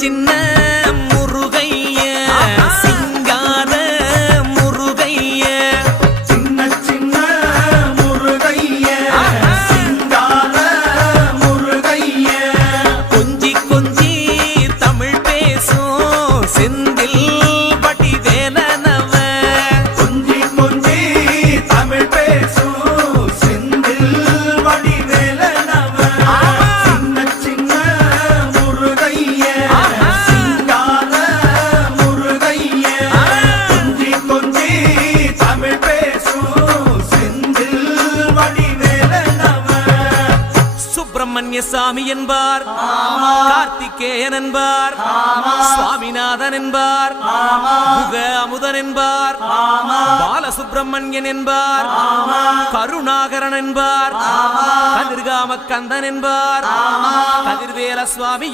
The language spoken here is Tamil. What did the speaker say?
சின்ன முருகைய சிங்கார முருகைய சின்ன சின்ன முருகைய சிங்கார முருகைய கொஞ்சி கொஞ்சி தமிழ் பேசும் செந்தில் வடிவேலனவ கொஞ்சி கொஞ்சி தமிழ் பேசும் செந்தில் வடிவேலனவ சின்ன சின்ன முருகைய சிங்கார முருகைய கொஞ்சி கொஞ்சி தமிழ் பேசும் செந்தில் வடிவேலனவ சுப்பிரமணிய சாமி என்பார், கார்த்திகேயன் என்பார், சுவாமிநாதன் என்பார், முக அமுதன் என்பார், பாலசுப்பிரமணியன் என்பார், கருணாகரன் என்பார், கதிர்காம கந்தன் என்பார், கதிர்வேல சுவாமி